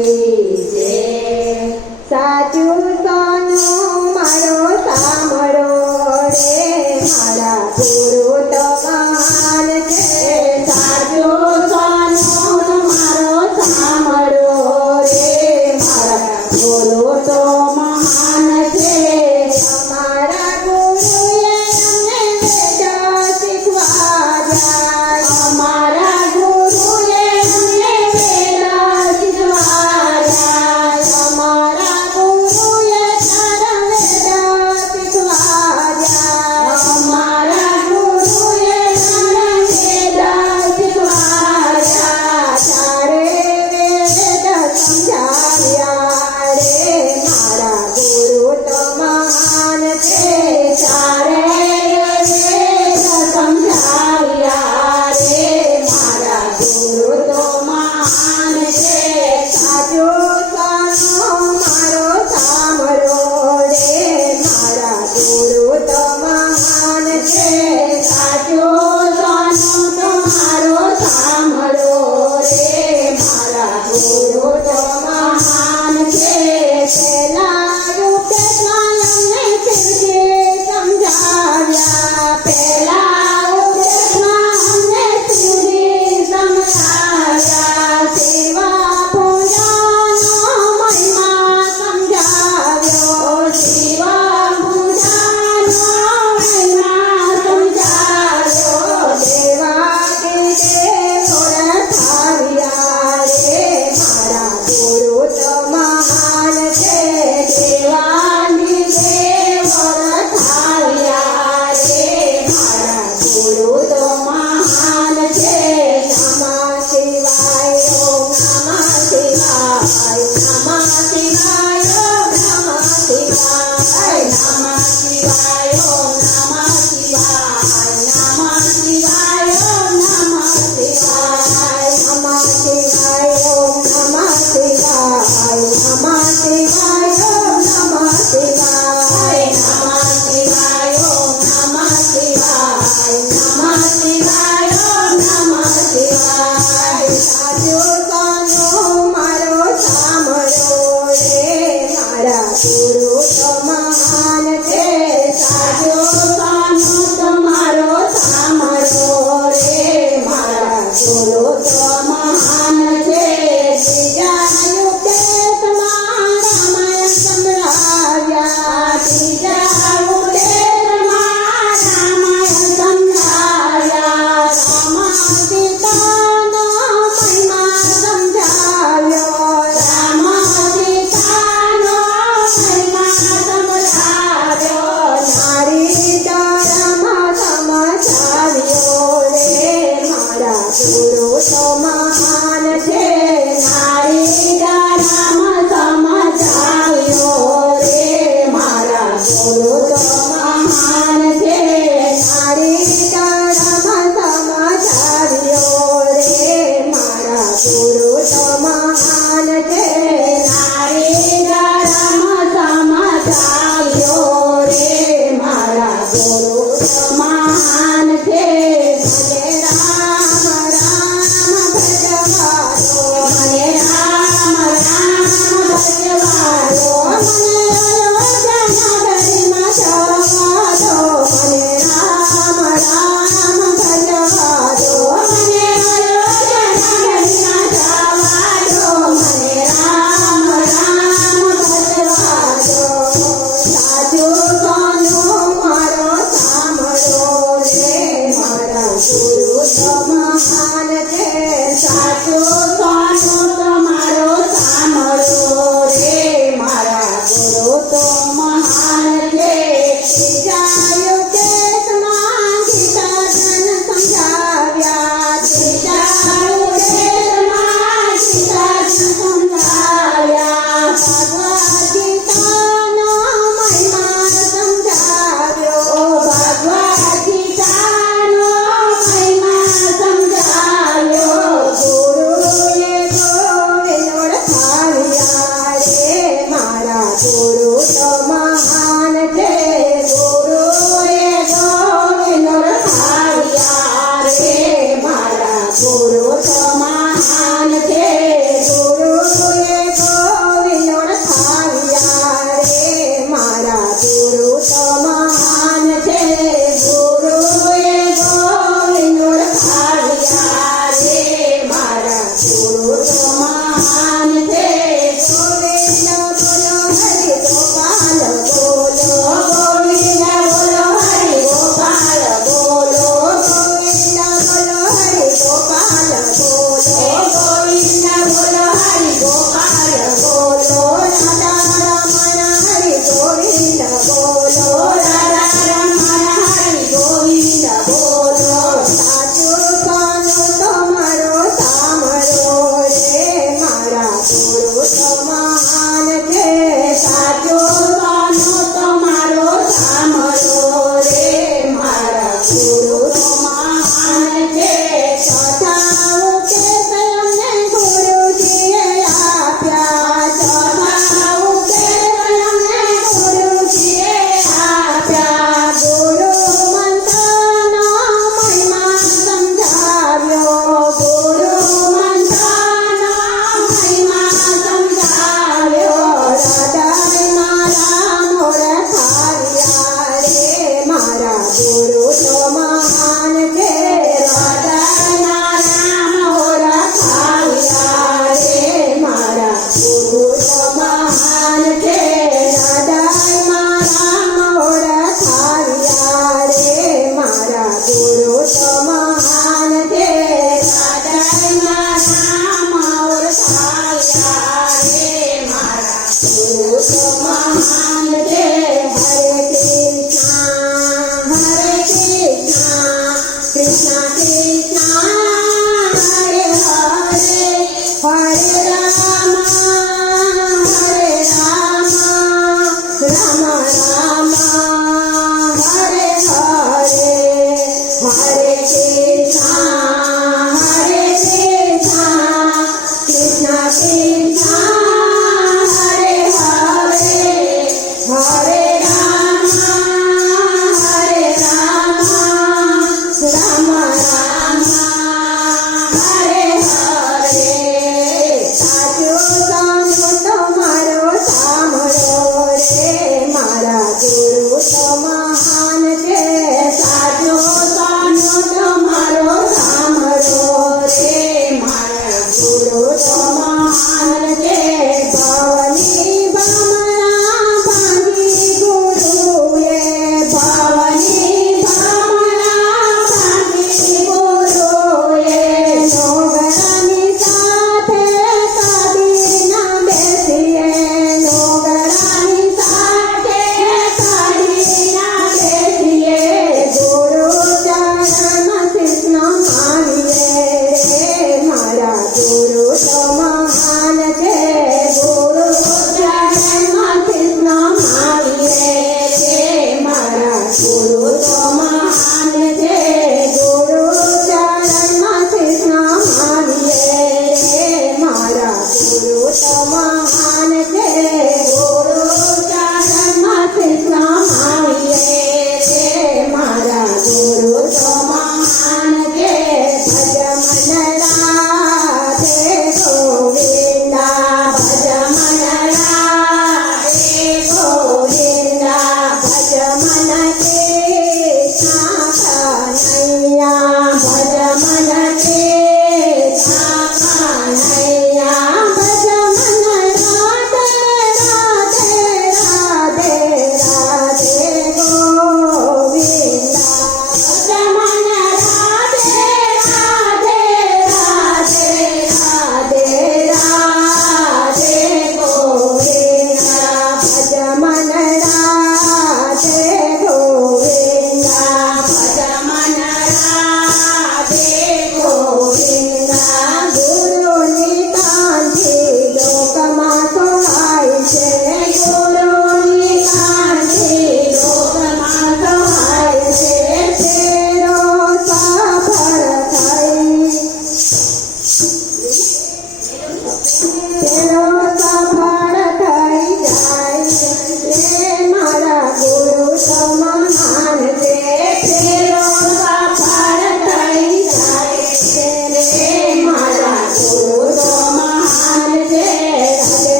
Amen.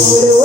મારા